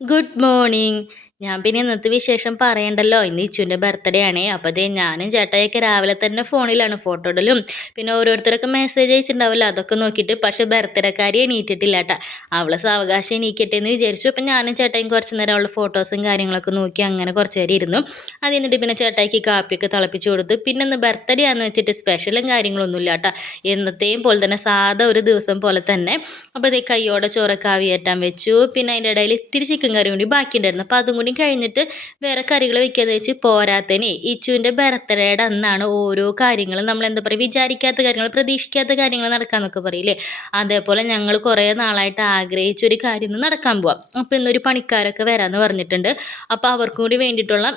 Good morning. ഞാൻ പിന്നെ ഇന്നത്തെ വിശേഷം പറയണ്ടല്ലോ. ഇന്ന് ഇച്ചുവിൻ്റെ ബർത്ത്ഡേ ആണേ. അപ്പോൾ അതേ ഞാനും ചേട്ടായിയൊക്കെ രാവിലെ തന്നെ ഫോണിലാണ് ഫോട്ടോ ഇടലും പിന്നെ ഓരോരുത്തരൊക്കെ മെസ്സേജ് അയച്ചിട്ടുണ്ടാവില്ല അതൊക്കെ നോക്കിയിട്ട്. പക്ഷേ ബർത്ത്ഡേക്കാരി എണീറ്റിട്ടില്ല കേട്ടോ. അവൾ സാവകാശം എണീക്കട്ടെ എന്ന് വിചാരിച്ചു. അപ്പം ഞാനും ചേട്ടായും കുറച്ച് നേരം അവളുടെ ഫോട്ടോസും കാര്യങ്ങളൊക്കെ നോക്കി അങ്ങനെ കുറച്ച് നേരം ഇരുന്നു. അത് എന്നിട്ട് പിന്നെ ചേട്ടായിക്ക് കാപ്പിയൊക്കെ തിളപ്പിച്ച് കൊടുത്തു. പിന്നെ ഇന്ന് ബർത്ത്ഡേ ആണെന്ന് വെച്ചിട്ട് സ്പെഷ്യലും കാര്യങ്ങളൊന്നുമില്ല കേട്ടോ. എന്നത്തെയും പോലെ തന്നെ സാധാ ഒരു ദിവസം പോലെ തന്നെ. അപ്പോൾ അതേ കയ്യോടെ ചോറൊക്കെ ആവിയേറ്റാൻ വെച്ചു. പിന്നെ അതിൻ്റെ ഇടയിൽ ഇത്തിരി ചിക്കൻ കറി കൂടി ബാക്കിയുണ്ടായിരുന്നു. അപ്പോൾ അതും കൂടി കഴിഞ്ഞിട്ട് വേറെ കറികൾ വെക്കാന്ന് വെച്ച് പോരാത്തതിന് ഇച്ചുവിൻ്റെ ബർത്ത്ഡേയുടെ അന്നാണ് ഓരോ കാര്യങ്ങളും നമ്മൾ എന്താ പറയുക വിചാരിക്കാത്ത കാര്യങ്ങൾ പ്രതീക്ഷിക്കാത്ത കാര്യങ്ങൾ നടക്കാമെന്നൊക്കെ പറയില്ലേ. അതേപോലെ ഞങ്ങൾ കുറേ നാളായിട്ട് ആഗ്രഹിച്ചൊരു കാര്യം ഇന്ന് നടക്കാൻ പോവാം. അപ്പോൾ ഇന്നൊരു പണിക്കാരൊക്കെ വരാമെന്ന് പറഞ്ഞിട്ടുണ്ട്. അപ്പോൾ അവർക്കും കൂടി വേണ്ടിയിട്ടുള്ള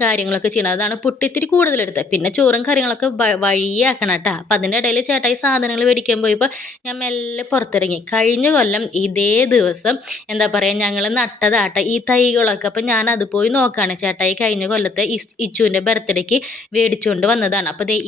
കാര്യങ്ങളൊക്കെ ചെയ്യണം. അതാണ് പുട്ടിത്തിരി കൂടുതലെടുത്തത്. പിന്നെ ചോറും കാര്യങ്ങളൊക്കെ വഴിയാക്കണം കേട്ടോ. അപ്പം അതിൻ്റെ ഇടയിൽ ചേട്ടായി സാധനങ്ങൾ മേടിക്കാൻ പോയപ്പോൾ ഞാൻ മെല്ലെ പുറത്തിറങ്ങി. കഴിഞ്ഞ കൊല്ലം ഇതേ ദിവസം എന്താ പറയുക ഞങ്ങൾ നട്ടതാട്ട ഈ തൈകളൊക്കെ. അപ്പം ഞാൻ അത് പോയി നോക്കുകയാണ്. ചേട്ടായി കഴിഞ്ഞ കൊല്ലത്തെ ഇച്ചുവിൻ്റെ ബർത്ത്ഡേക്ക് മേടിച്ചുകൊണ്ട് വന്നതാണ്. അപ്പോൾ ദേ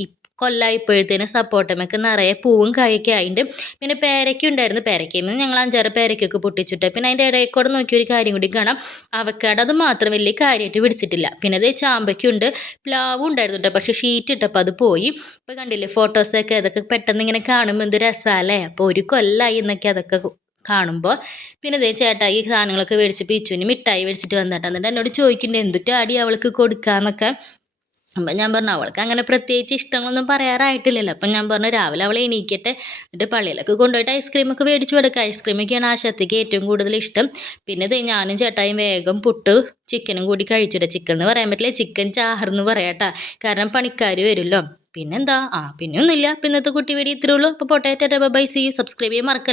കൊല്ലായപ്പോഴത്തേനും സപ്പോട്ടമൊക്കെ നിറയെ പൂവും കായൊക്കെ ആയിട്ട് പിന്നെ പേരയ്ക്ക ഉണ്ടായിരുന്നു. പേരയ്ക്കയിൽ ഞങ്ങൾ 5-6 പേരയ്ക്കൊക്കെ പൊട്ടിച്ചിട്ട് പിന്നെ അതിൻ്റെ ഇടയിൽ കൂടെ നോക്കിയൊരു കാര്യം കൂടി കാണാം. അവക്കാട് അത് മാത്രം വലിയ കാര്യമായിട്ട് പിടിച്ചിട്ടില്ല. പിന്നെ അതേ ചാമ്പയ്ക്കുണ്ട്, പ്ലാവും ഉണ്ടായിരുന്നു കേട്ടോ. പക്ഷേ ഷീറ്റ് ഇട്ടപ്പോൾ അത് പോയി. ഇപ്പോൾ കണ്ടില്ലേ ഫോട്ടോസൊക്കെ അതൊക്കെ പെട്ടെന്ന് ഇങ്ങനെ കാണുമ്പോൾ എന്ത് രസമല്ലേ. അപ്പോൾ ഒരു കൊല്ലമായി എന്നൊക്കെ അതൊക്കെ കാണുമ്പോൾ. പിന്നെ ഇതേ ചേട്ടായി സാധനങ്ങളൊക്കെ മേടിച്ചപ്പോൾ ഇച്ചുവിന് മിഠായി മേടിച്ചിട്ട് വന്നിട്ട് എന്നിട്ട് എന്നോട് ചോദിക്കുന്നുണ്ട് എന്തുട്ടാടി അവൾക്ക് കൊടുക്കാമെന്നൊക്കെ. അപ്പം ഞാൻ പറഞ്ഞു അവൾക്ക് അങ്ങനെ പ്രത്യേകിച്ച് ഇഷ്ടങ്ങളൊന്നും പറയാറായിട്ടില്ലല്ലോ. അപ്പം ഞാൻ പറഞ്ഞു രാവിലെ അവളെ എണീക്കട്ടെ എന്നിട്ട് പള്ളിയിലൊക്കെ കൊണ്ടുപോയിട്ട് ഐസ്ക്രീമൊക്കെ മേടിച്ചു കൊടുക്കുക. ഐസ്ക്രീമൊക്കെയാണ് ആശാത്തിക്ക് ഏറ്റവും കൂടുതൽ ഇഷ്ടം. പിന്നെ ഇത് ഞാനും ചേട്ടായും വേഗം പുട്ട് ചിക്കനും കൂടി കഴിച്ചിട്ട്. ചിക്കൻ എന്ന് പറയാൻ പറ്റില്ല, ചിക്കൻ ചാറെന്ന് പറയാട്ടോ. കാരണം പണിക്കാർ വരുമല്ലോ. പിന്നെന്താ പിന്നെ ഒന്നുമില്ല. അപ്പം ഇന്നത്തെ കുട്ടി വീഡിയോ ഇത്രയേ ഉള്ളൂ. അപ്പോൾ പൊട്ടേറ്റ ബൈ, സി യു. സബ്സ്ക്രൈബ് ചെയ്യാൻ മറക്കരുത്.